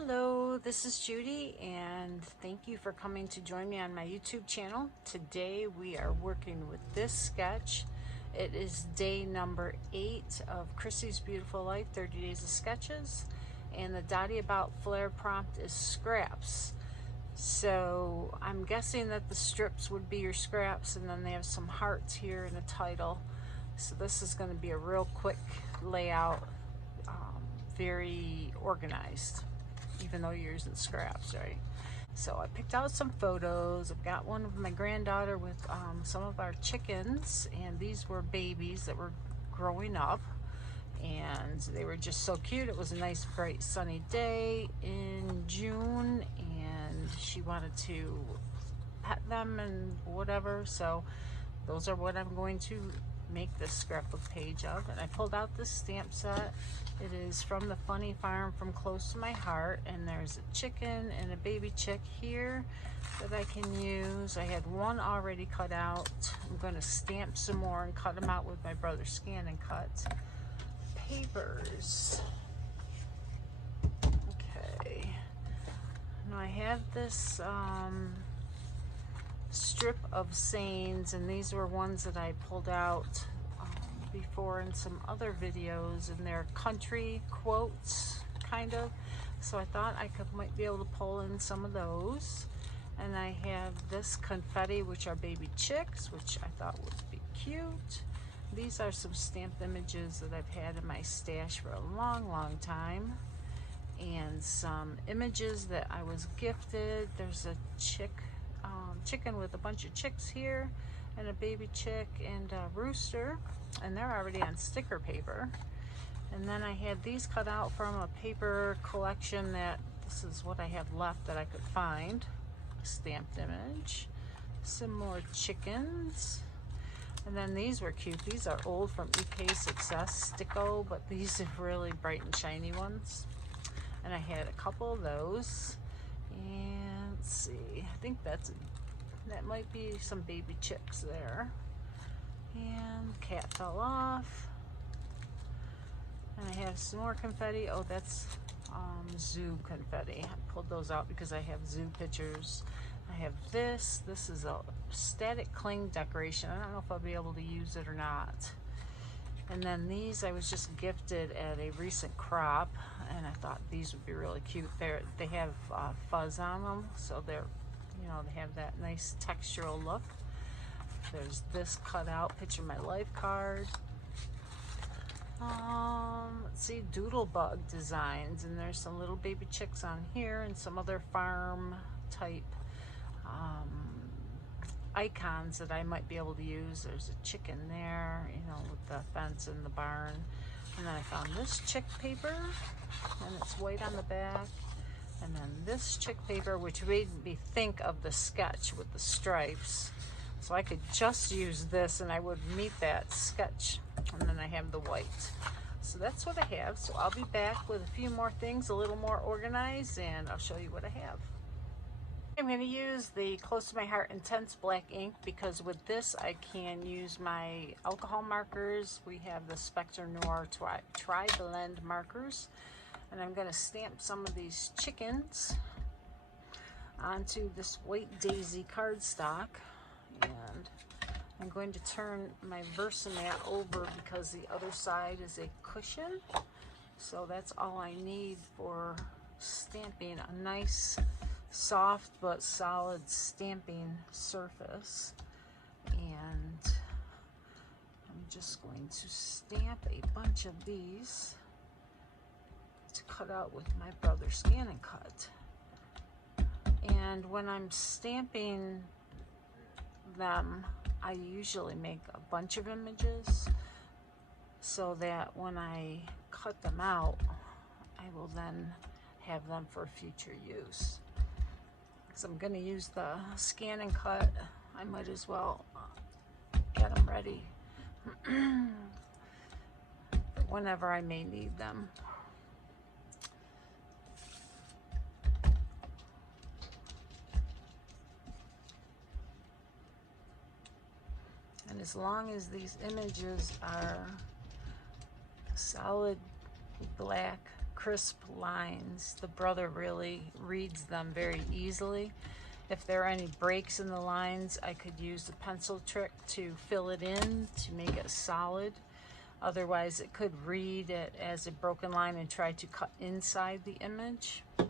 Hello, this is Judy, and thank you for coming to join me on my YouTube channel. Today we are working with this sketch. It is day number 8 of Chrissy's Beautiful Life, 30 Days of Sketches, and the Dotty About Flair prompt is scraps. So I'm guessing that the strips would be your scraps, and then they have some hearts here in the title. So this is going to be a real quick layout, very organized, even though you're using scraps, right? So I picked out some photos. I've got one of my granddaughter with some of our chickens, and these were babies that were growing up, and they were just so cute. It was a nice, bright, sunny day in June, and she wanted to pet them and whatever. So those are what I'm going to make this scrapbook page of. And I pulled out this stamp set. It is from the Funny Farm, from Close to My Heart, and there's a chicken and a baby chick here that I can use. I had one already cut out. I'm going to stamp some more and cut them out with my brother's Scan and Cut papers. Okay, now I have this strip of sayings, and these were ones that I pulled out before in some other videos, and they're country quotes kind of, so I thought I might be able to pull in some of those. And I have this confetti, which are baby chicks, which I thought would be cute. These are some stamped images that I've had in my stash for a long time, and some images that I was gifted. There's a chicken with a bunch of chicks here, and a baby chick and a rooster, and they're already on sticker paper. And then I had these cut out from a paper collection that this is what I have left that I could find. A stamped image, some more chickens, and then these were cute. These are old from EK Success Sticko, but these are really bright and shiny ones, and I had a couple of those. And let's see, I think that might be some baby chicks there. And cat fell off. And I have some more confetti. Oh, that's zoo confetti. I pulled those out because I have zoo pictures. I have this. This is a static cling decoration. I don't know if I'll be able to use it or not. And then these I was just gifted at a recent crop, and I thought these would be really cute. They have fuzz on them, so they're, you know, they have that nice textural look. There's this cut out Picture My Life card. Let's see, doodlebug designs, and there's some little baby chicks on here and some other farm type icons that I might be able to use. There's a chicken there, you know, with the fence in the barn. And then I found this chick paper, and it's white on the back. And then this chick paper, which made me think of the sketch with the stripes. So I could just use this and I would meet that sketch. And then I have the white. So that's what I have. So I'll be back with a few more things, a little more organized, and I'll show you what I have. I'm going to use the Close to My Heart Intense Black ink, because with this I can use my alcohol markers. We have the Spectre Noir Tri-Blend markers. And I'm going to stamp some of these chickens onto this white daisy cardstock. And I'm going to turn my Versamat over because the other side is a cushion. So that's all I need for stamping a nice, soft but solid stamping surface. And I'm just going to stamp a bunch of these to cut out with my brother's Scan and Cut. And when I'm stamping them, I usually make a bunch of images so that when I cut them out, I will then have them for future use. So I'm going to use the Scan and Cut. I might as well get them ready whenever I may need them. And as long as these images are solid black crisp lines. The brother really reads them very easily. If there are any breaks in the lines, I could use the pencil trick to fill it in to make it solid. Otherwise, it could read it as a broken line and try to cut inside the image. And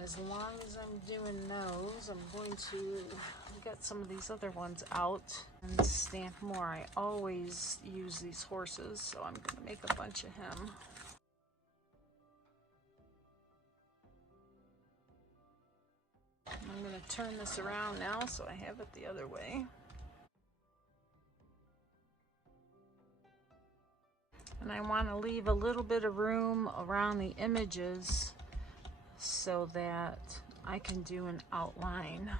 as long as I'm doing those, I'm going to get some of these other ones out and stamp more. I always use these horses, so I'm going to make a bunch of him. I'm going to turn this around now so I have it the other way. And I want to leave a little bit of room around the images so that I can do an outline.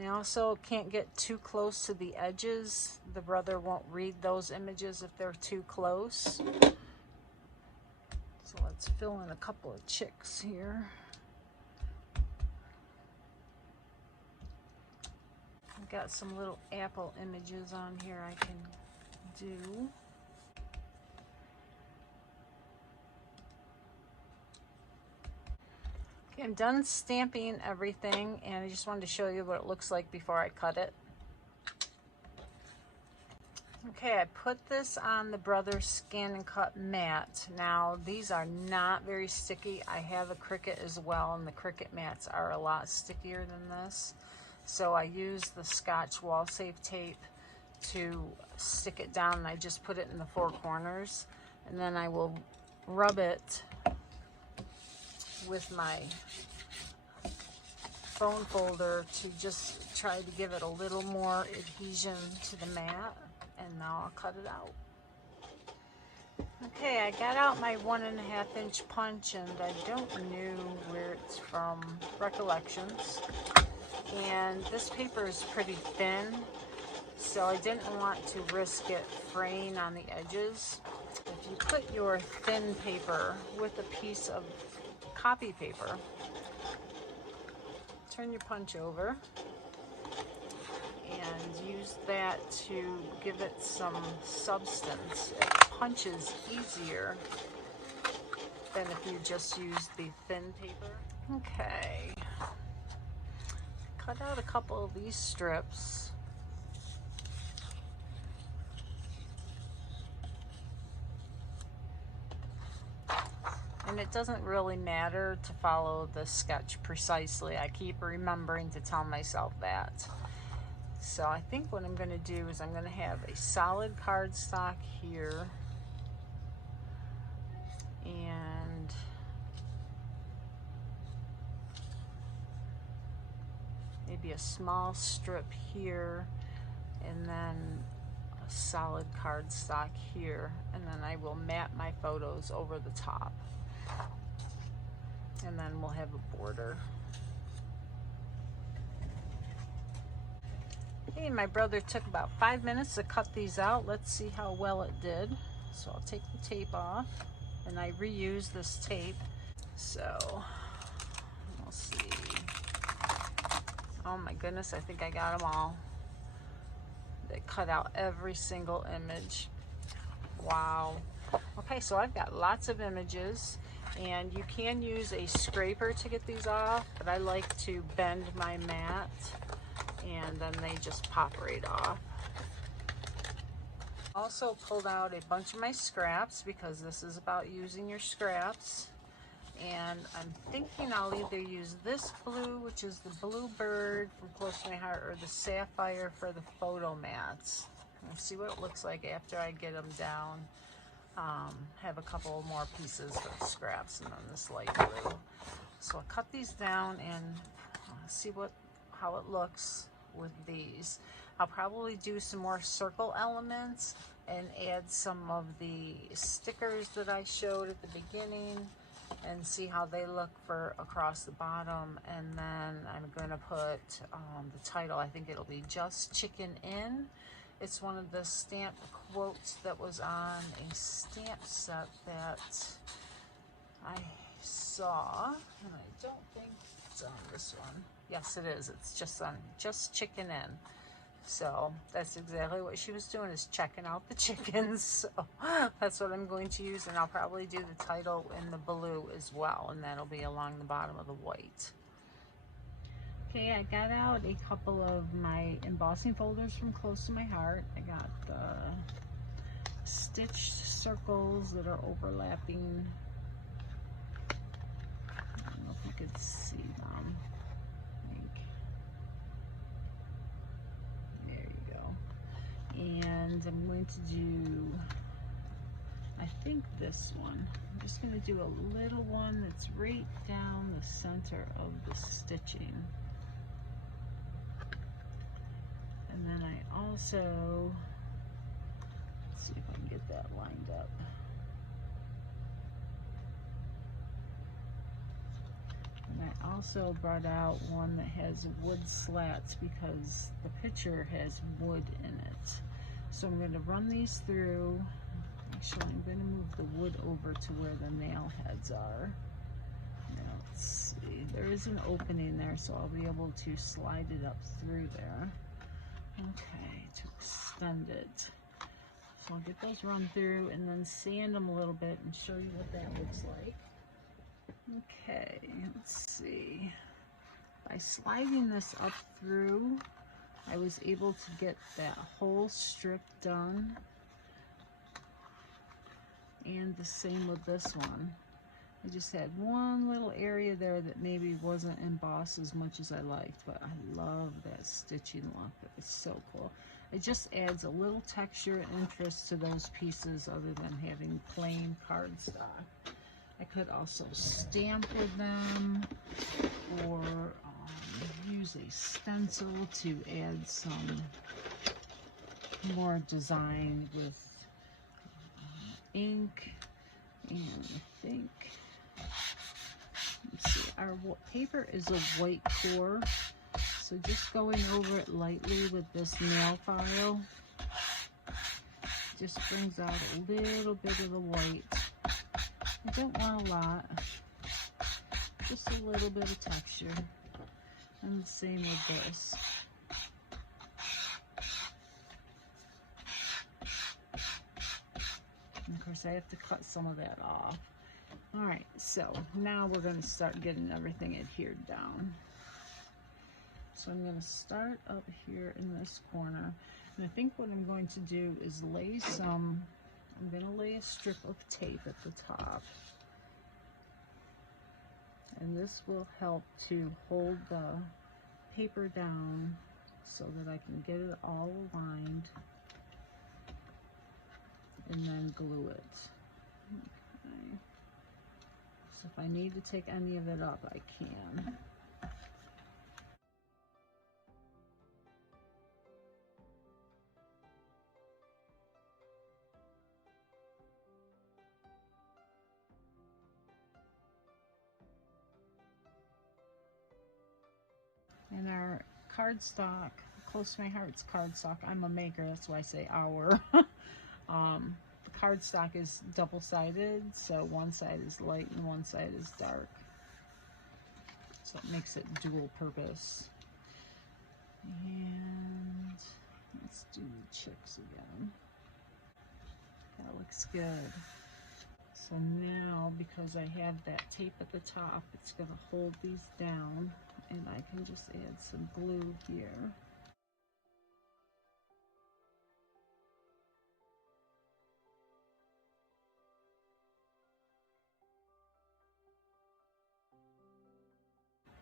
I also can't get too close to the edges. The brother won't read those images if they're too close. So let's fill in a couple of chicks here. I've got some little apple images on here I can do. Okay, I'm done stamping everything, and I just wanted to show you what it looks like before I cut it. Okay, I put this on the Brother Scan and Cut mat. Now, these are not very sticky. I have a Cricut as well, and the Cricut mats are a lot stickier than this. So I use the Scotch Wall Safe tape to stick it down, and I just put it in the four corners. And then I will rub it with my phone folder to just try to give it a little more adhesion to the mat. And now I'll cut it out. Okay, I got out my 1.5 inch punch, and I don't know where it's from, Recollections. And this paper is pretty thin, so I didn't want to risk it fraying on the edges. If you put your thin paper with a piece of copy paper, turn your punch over, and use that to give it some substance. It punches easier than if you just use the thin paper. Okay. Cut out a couple of these strips. And it doesn't really matter to follow the sketch precisely. I keep remembering to tell myself that. So I think what I'm going to do is I'm going to have a solid cardstock here, and maybe a small strip here, and then a solid cardstock here, and then I will map my photos over the top, and then we'll have a border. Okay, my brother took about 5 minutes to cut these out. Let's see how well it did. So I'll take the tape off, and I reuse this tape. So we'll see. Oh my goodness, I think I got them all. They cut out every single image. Wow. Okay, so I've got lots of images, and you can use a scraper to get these off, but I like to bend my mat, and then they just pop right off. Also pulled out a bunch of my scraps, because this is about using your scraps. And I'm thinking I'll either use this blue, which is the Bluebird from Close to My Heart, or the Sapphire for the photo mats. We'll see what it looks like after I get them down. Have a couple more pieces of scraps, and then this light blue. So I'll cut these down and see how it looks with these. I'll probably do some more circle elements and add some of the stickers that I showed at the beginning, and see how they look for across the bottom. And then I'm going to put the title. I think it'll be Just Chicken In. It's one of the stamp quotes that was on a stamp set that saw, and I don't think it's on this one. Yes, it is. It's just on just chicken in. So that's exactly what she was doing, is checking out the chickens. So that's what I'm going to use, and I'll probably do the title in the blue as well, and that'll be along the bottom of the white. Okay, I got out a couple of my embossing folders from Close to My Heart. I got the stitched circles that are overlapping. I don't know if you could see them. I think. There you go. And I'm going to do, I think this one. I'm just going to do a little one that's right down the center of the stitching. And then I also, let's see if I can get that lined up. And I also brought out one that has wood slats because the picture has wood in it. So I'm going to run these through. Actually, I'm going to move the wood over to where the nail heads are. Now, let's see. There is an opening there, so I'll be able to slide it up through there. Okay, to extend it. So I'll get those run through and then sand them a little bit and show you what that looks like. Okay, let's see. By sliding this up through, I was able to get that whole strip done. And the same with this one. I just had one little area there that maybe wasn't embossed as much as I liked, but I love that stitching look. It's so cool. It just adds a little texture and interest to those pieces other than having plain cardstock. I could also stamp with them or use a stencil to add some more design with ink. And I think, let's see, our paper is a white core, so just going over it lightly with this nail file just brings out a little bit of the white. I don't want a lot, just a little bit of texture. And the same with this. And of course I have to cut some of that off. Alright, so now we're going to start getting everything adhered down. So I'm going to start up here in this corner. And I think what I'm going to do is lay some, I'm going to lay a strip of tape at the top. And this will help to hold the paper down so that I can get it all aligned and then glue it. Okay. So if I need to take any of it up, I can. And our cardstock, Close to My Heart's cardstock, I'm a maker, that's why I say our. The cardstock is double-sided, so one side is light and one side is dark. So it makes it dual purpose. And let's do the chicks again. That looks good. So now, because I have that tape at the top, it's going to hold these down, and I can just add some glue here.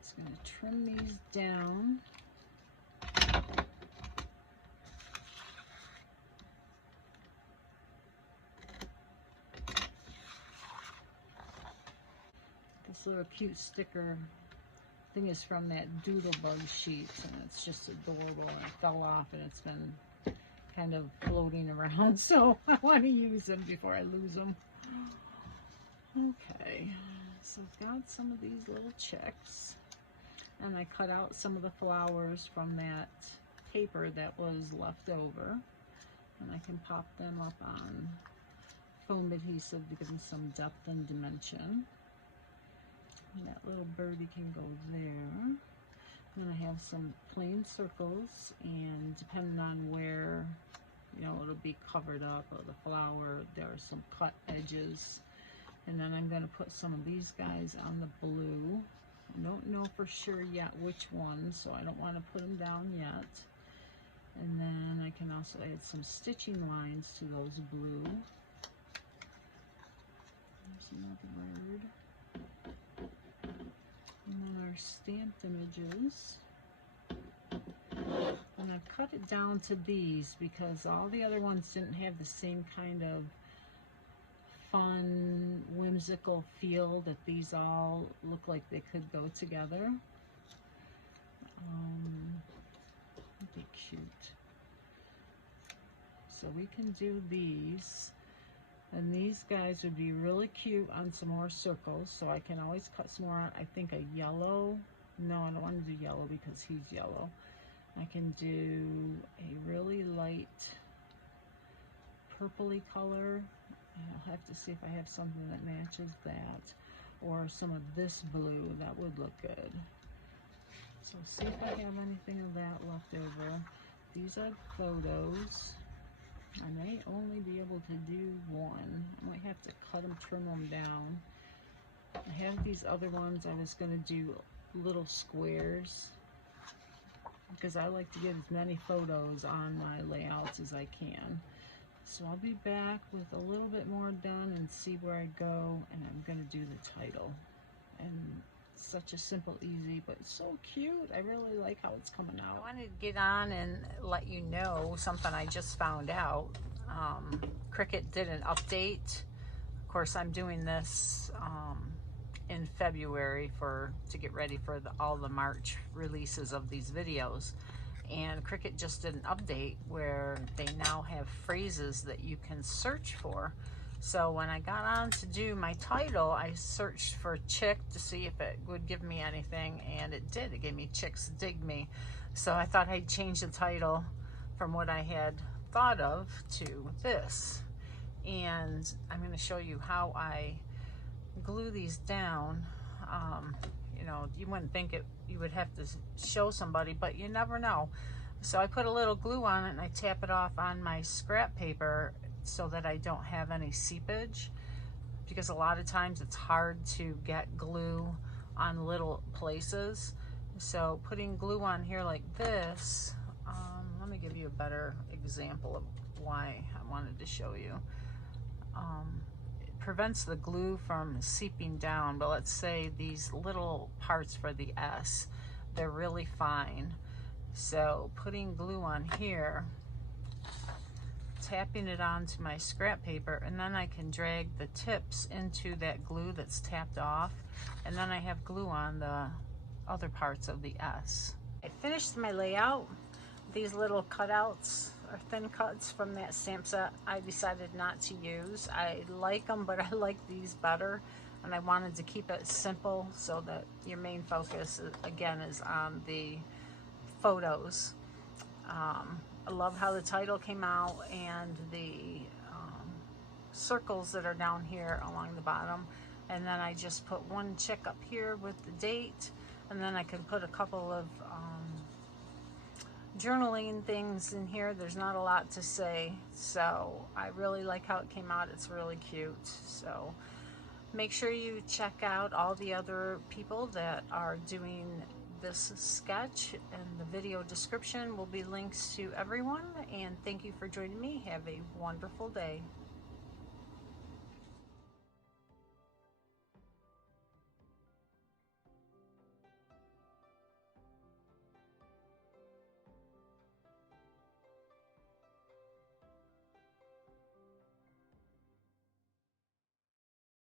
Just going to trim these down. This little cute sticker thing is from that Doodlebug sheet, and it's just adorable, and it fell off and it's been kind of floating around, so I want to use them before I lose them. Okay, so I've got some of these little chicks, and I cut out some of the flowers from that paper that was left over, and I can pop them up on foam adhesive to give them some depth and dimension. And that little birdie can go there. Then I have some plain circles, and depending on where, you know, it'll be covered up, or the flower, there are some cut edges. And then I'm going to put some of these guys on the blue. I don't know for sure yet which one, so I don't want to put them down yet. And then I can also add some stitching lines to those blue. There's another word. And then our stamped images. And I've cut it down to these because all the other ones didn't have the same kind of fun, whimsical feel that these all look like they could go together. That'd be cute. So we can do these. And these guys would be really cute on some more circles, so I can always cut some more. I think a yellow. No, I don't want to do yellow because he's yellow. I can do a really light purpley color. I'll have to see if I have something that matches that, or some of this blue. That would look good. So see if I have anything of that left over. These are photos. I may only be able to do one. I might have to cut them, trim them down. I have these other ones. I was going to do little squares because I like to get as many photos on my layouts as I can. So I'll be back with a little bit more done and see where I go, and I'm going to do the title. And such a simple, easy, but it's so cute. I really like how it's coming out. I wanted to get on and let you know something I just found out. Cricut did an update. Of course, I'm doing this in February to get ready for all the March releases of these videos. And Cricut just did an update where they now have phrases that you can search for. So when I got on to do my title, I searched for chick to see if it would give me anything, and it did. It gave me Chicks Dig Me. So I thought I'd change the title from what I had thought of to this. And I'm going to show you how I glue these down. You know, you wouldn't think you would have to show somebody, but you never know. So I put a little glue on it and I tap it off on my scrap paper so that I don't have any seepage, because a lot of times it's hard to get glue on little places. So putting glue on here like this, let me give you a better example of why I wanted to show you. It prevents the glue from seeping down, but let's say these little parts for the S, they're really fine. So putting glue on here, tapping it onto my scrap paper, and then I can drag the tips into that glue that's tapped off, and then I have glue on the other parts of the S. I finished my layout. These little cutouts are thin cuts from that stamp set. I decided not to use. I like them, but I like these better, and I wanted to keep it simple so that your main focus again is on the photos. I love how the title came out, and the circles that are down here along the bottom, and then I just put one chick up here with the date, and then I can put a couple of journaling things in here. There's not a lot to say, so I really like how it came out. It's really cute. So make sure you check out all the other people that are doing this sketch, and the video description will be links to everyone. And thank you for joining me. Have a wonderful day.